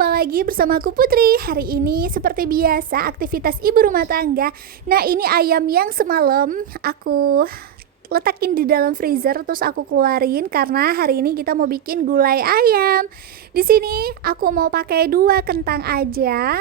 jumpa lagi bersama aku Putri. Hari ini seperti biasa aktivitas ibu rumah tangga. Nah, ini ayam yang semalam aku letakin di dalam freezer terus aku keluarin karena hari ini kita mau bikin gulai ayam. Di sini aku mau pakai 2 kentang aja.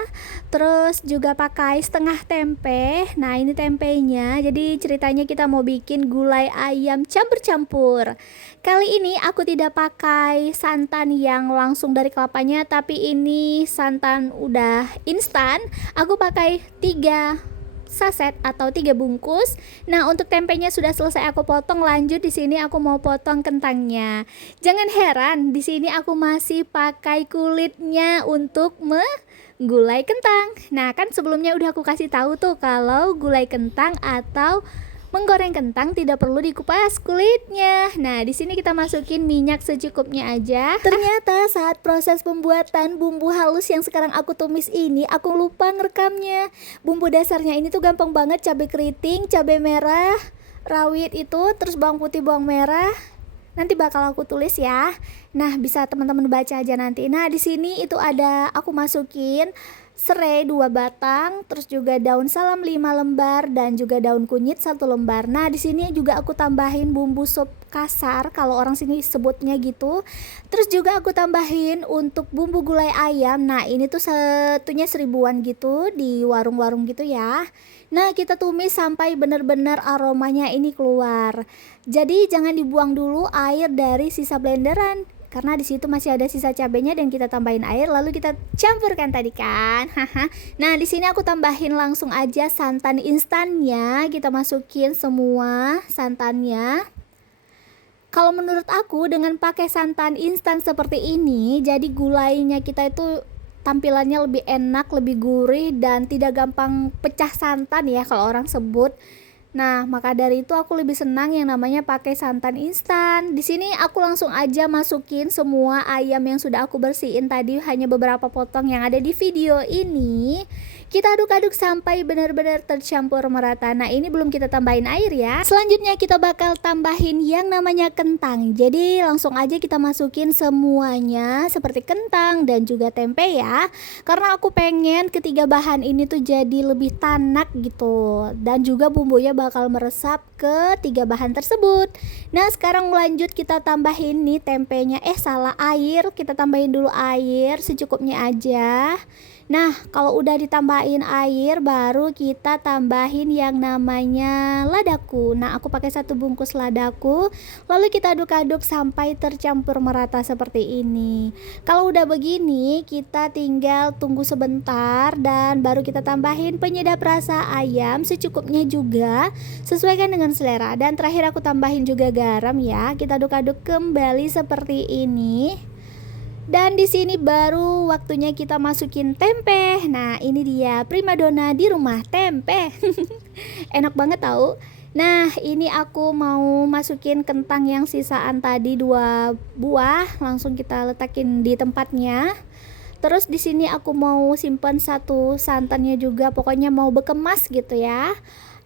Terus juga pakai setengah tempe. Nah, ini tempenya. Jadi ceritanya kita mau bikin gulai ayam campur-campur. Kali ini aku tidak pakai santan yang langsung dari kelapanya, tapi ini santan udah instan. Aku pakai 3 saset atau 3 bungkus. Nah, untuk tempenya sudah selesai aku potong. Lanjut di sini aku mau potong kentangnya. Jangan heran, di sini aku masih pakai kulitnya untuk menggulai kentang. Nah, kan sebelumnya udah aku kasih tahu tuh kalau gulai kentang atau menggoreng kentang tidak perlu dikupas kulitnya. Nah, di sini kita masukin minyak secukupnya aja. Ternyata saat proses pembuatan bumbu halus yang sekarang aku tumis ini, aku lupa ngerekamnya. Bumbu dasarnya ini tuh gampang banget, cabai keriting, cabai merah, rawit itu, terus bawang putih, bawang merah. Nanti bakal aku tulis ya. Nah, bisa teman-teman baca aja nanti. Nah, di sini itu ada aku masukin serai 2 batang, terus juga daun salam 5 lembar dan juga daun kunyit 1 lembar. Nah, di sini juga aku tambahin bumbu sup kasar kalau orang sini sebutnya gitu. Terus juga aku tambahin untuk bumbu gulai ayam. Nah, ini tuh satunya 1000-an gitu di warung-warung gitu ya. Nah, kita tumis sampai benar-benar aromanya ini keluar. Jadi jangan dibuang dulu air dari sisa blenderan, karena di situ masih ada sisa cabenya dan kita tambahin air lalu kita campurkan tadi kan. Nah, di sini aku tambahin langsung aja santan instannya. Kita masukin semua santannya. Kalau menurut aku dengan pakai santan instan seperti ini, jadi gulainya kita itu tampilannya lebih enak, lebih gurih dan tidak gampang pecah santan ya kalau orang sebut. Nah, maka dari itu aku lebih senang yang namanya pakai santan instan. Di sini aku langsung aja masukin semua ayam yang sudah aku bersihin tadi, hanya beberapa potong yang ada di video ini. Kita aduk-aduk sampai benar-benar tercampur merata. Nah, ini belum kita tambahin air ya. Selanjutnya kita bakal tambahin yang namanya kentang. Jadi langsung aja kita masukin semuanya seperti kentang dan juga tempe ya. Karena aku pengen ketiga bahan ini tuh jadi lebih tanak gitu. Dan juga bumbunya bakal meresap ke 3 bahan tersebut. Nah, sekarang lanjut kita tambahin nih tempenya. Salah, air. Kita tambahin dulu air secukupnya aja. Nah, kalau udah ditambahin air baru kita tambahin yang namanya ladaku. Nah, aku pakai 1 bungkus ladaku. Lalu kita aduk-aduk sampai tercampur merata seperti ini. Kalau udah begini, kita tinggal tunggu sebentar dan baru kita tambahin penyedap rasa ayam secukupnya juga. Sesuaikan dengan selera. Dan terakhir aku tambahin juga garam ya. Kita aduk-aduk kembali seperti ini. Dan di sini baru waktunya kita masukin tempe. Nah, ini dia primadona di rumah, tempe. Enak banget tahu. Nah, ini aku mau masukin kentang yang sisaan tadi 2 buah, langsung kita letakin di tempatnya. Terus di sini aku mau simpan 1 santannya juga, pokoknya mau bekemas gitu ya.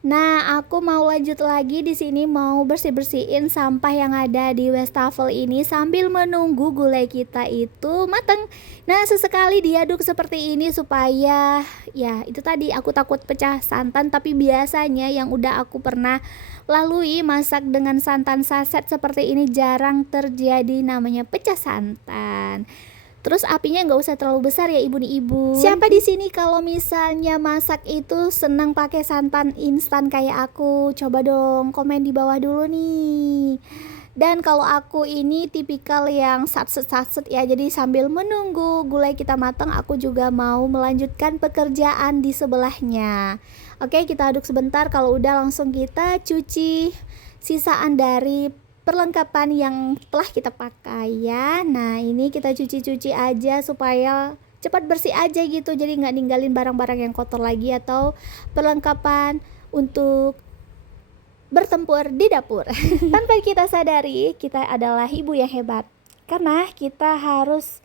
Nah, aku mau lanjut lagi di sini mau bersih-bersihin sampah yang ada di wastafel ini sambil menunggu gulai kita itu matang. Nah, sesekali diaduk seperti ini supaya ya itu tadi aku takut pecah santan, tapi biasanya yang udah aku pernah lalui masak dengan santan saset seperti ini jarang terjadi namanya pecah santan. Terus apinya nggak usah terlalu besar ya ibu nih ibu. Siapa di sini kalau misalnya masak itu senang pakai santan instan kayak aku? Coba dong komen di bawah dulu nih. Dan kalau aku ini tipikal yang satset-satset ya. Jadi sambil menunggu gulai kita matang, aku juga mau melanjutkan pekerjaan di sebelahnya. Oke, kita aduk sebentar. Kalau udah langsung kita cuci sisaan dari perlengkapan yang telah kita pakai ya. Nah, ini kita cuci-cuci aja supaya cepat bersih aja gitu, jadi nggak ninggalin barang-barang yang kotor lagi atau perlengkapan untuk bertempur di dapur. Tanpa kita sadari, kita adalah ibu yang hebat karena kita harus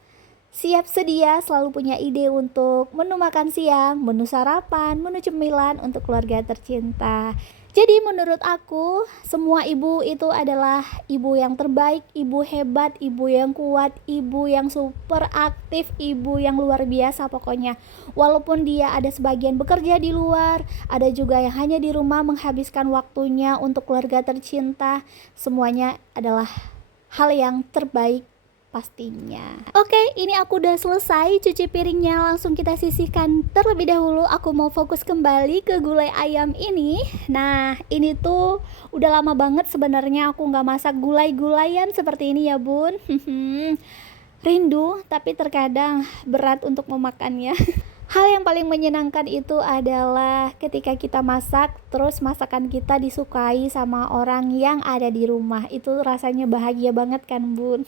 siap sedia, selalu punya ide untuk menu makan siang, menu sarapan, menu cemilan untuk keluarga tercinta. Jadi menurut aku semua ibu itu adalah ibu yang terbaik, ibu hebat, ibu yang kuat, ibu yang super aktif, ibu yang luar biasa pokoknya. Walaupun dia ada sebagian bekerja di luar, ada juga yang hanya di rumah menghabiskan waktunya untuk keluarga tercinta, semuanya adalah hal yang terbaik pastinya. Oke, ini aku udah selesai cuci piringnya, langsung kita sisihkan terlebih dahulu. Aku mau fokus kembali ke gulai ayam ini. Nah, ini tuh udah lama banget sebenarnya aku nggak masak gulai-gulayan seperti ini ya bun. Rindu, tapi terkadang berat untuk memakannya. Hal yang paling menyenangkan itu adalah ketika kita masak, terus masakan kita disukai sama orang yang ada di rumah. Itu rasanya bahagia banget kan bun.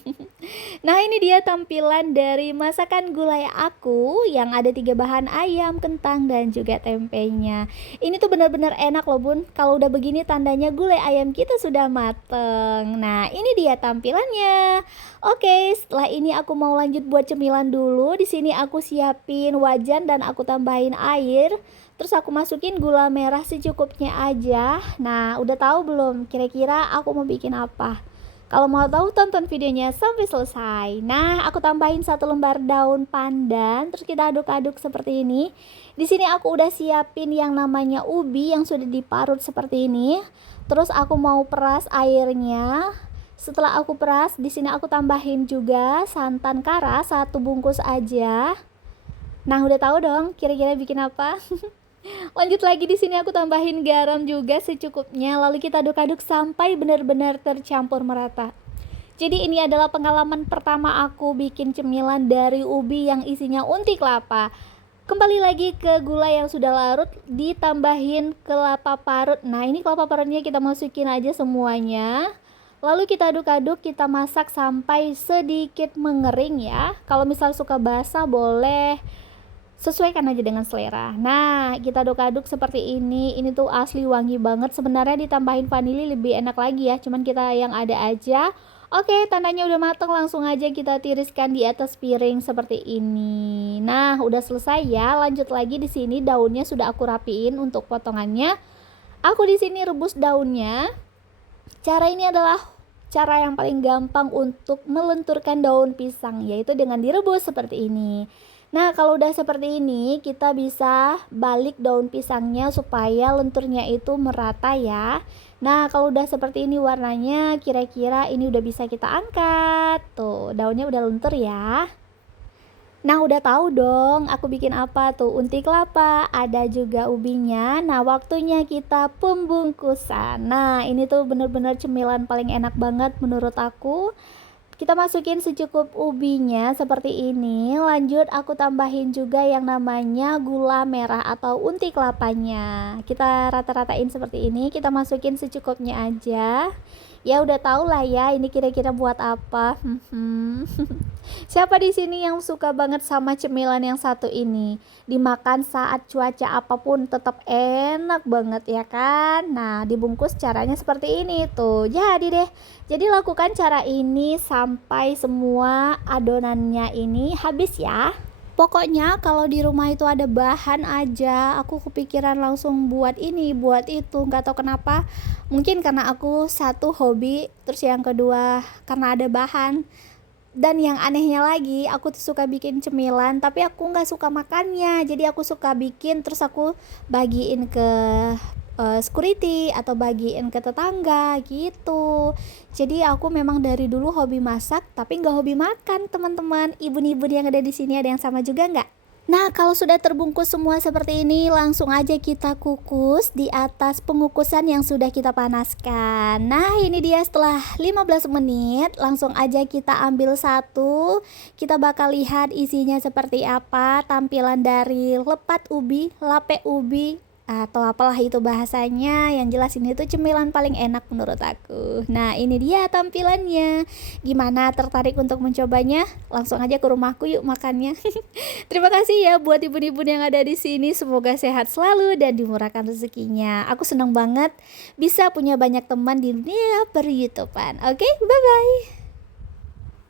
Nah ini dia tampilan dari masakan gulai aku yang ada 3 bahan, ayam, kentang, dan juga tempenya. Ini tuh benar-benar enak loh bun. Kalau udah begini tandanya gulai ayam kita sudah mateng. Nah ini dia tampilannya. Oke, setelah ini aku mau lanjut buat cemilan dulu. Di sini aku siapin wajan dan aku tambahin air. Terus aku masukin gula merah secukupnya aja. Nah, udah tahu belum kira-kira aku mau bikin apa? Kalau mau tahu tonton videonya sampai selesai. Nah, aku tambahin 1 lembar daun pandan, terus kita aduk-aduk seperti ini. Di sini aku udah siapin yang namanya ubi yang sudah diparut seperti ini. Terus aku mau peras airnya. Setelah aku peras, di sini aku tambahin juga santan kara 1 bungkus aja. Nah, udah tahu dong kira-kira bikin apa? Lanjut lagi, di sini aku tambahin garam juga secukupnya, lalu kita aduk-aduk sampai benar-benar tercampur merata. Jadi ini adalah pengalaman pertama aku bikin cemilan dari ubi yang isinya unti kelapa. Kembali lagi ke gula yang sudah larut, ditambahin kelapa parut. Nah, ini kelapa parutnya kita masukin aja semuanya. Lalu kita aduk-aduk, kita masak sampai sedikit mengering ya. Kalau misal suka basah boleh, sesuaikan aja dengan selera. Nah, kita aduk-aduk seperti ini. Ini tuh asli wangi banget. Sebenarnya ditambahin vanili lebih enak lagi ya, cuman kita yang ada aja. Oke, tandanya udah mateng, langsung aja kita tiriskan di atas piring seperti ini. Nah, udah selesai ya. Lanjut lagi, di sini daunnya sudah aku rapiin untuk potongannya. Aku di sini rebus daunnya. Cara ini adalah cara yang paling gampang untuk melenturkan daun pisang, yaitu dengan direbus seperti ini. Nah, kalau udah seperti ini, kita bisa balik daun pisangnya supaya lenturnya itu merata ya. Nah, kalau udah seperti ini warnanya, kira-kira ini udah bisa kita angkat. Tuh, daunnya udah lentur ya. Nah, udah tahu dong aku bikin apa tuh, unti kelapa, ada juga ubinya. Nah, waktunya kita pembungkusan. Nah, ini tuh bener-bener cemilan paling enak banget menurut aku. Kita masukin secukup ubinya seperti ini. Lanjut aku tambahin juga yang namanya gula merah atau unti kelapanya. Kita rata-ratain seperti ini. Kita masukin secukupnya aja. Ya udah tau lah ya ini kira-kira buat apa. Siapa di sini yang suka banget sama cemilan yang satu ini? Dimakan saat cuaca apapun tetap enak banget ya kan? Nah, dibungkus caranya seperti ini tuh. Jadi deh. Jadi lakukan cara ini sampai semua adonannya ini habis ya. Pokoknya kalau di rumah itu ada bahan aja, aku kepikiran langsung buat ini, buat itu. Nggak tahu kenapa, mungkin karena aku satu hobi, terus yang kedua karena ada bahan. Dan yang anehnya lagi, aku tuh suka bikin cemilan, tapi aku nggak suka makannya. Jadi aku suka bikin, terus aku bagiin ke security atau bagiin ke tetangga gitu. Jadi aku memang dari dulu hobi masak, tapi nggak hobi makan teman-teman. Ibu-ibu yang ada di sini ada yang sama juga nggak? Nah, kalau sudah terbungkus semua seperti ini, langsung aja kita kukus di atas pengukusan yang sudah kita panaskan. Nah, ini dia setelah 15 menit, langsung aja kita ambil satu. Kita bakal lihat isinya seperti apa, tampilan dari lepat ubi, lape ubi, atau apalah itu bahasanya. Yang jelas ini tuh cemilan paling enak menurut aku. Nah, ini dia tampilannya. Gimana, tertarik untuk mencobanya? Langsung aja ke rumahku yuk makannya. Terima kasih ya buat ibu-ibu yang ada di sini. Semoga sehat selalu dan dimurahkan rezekinya. Aku senang banget bisa punya banyak teman di dunia per-YouTubean. Oke, bye-bye.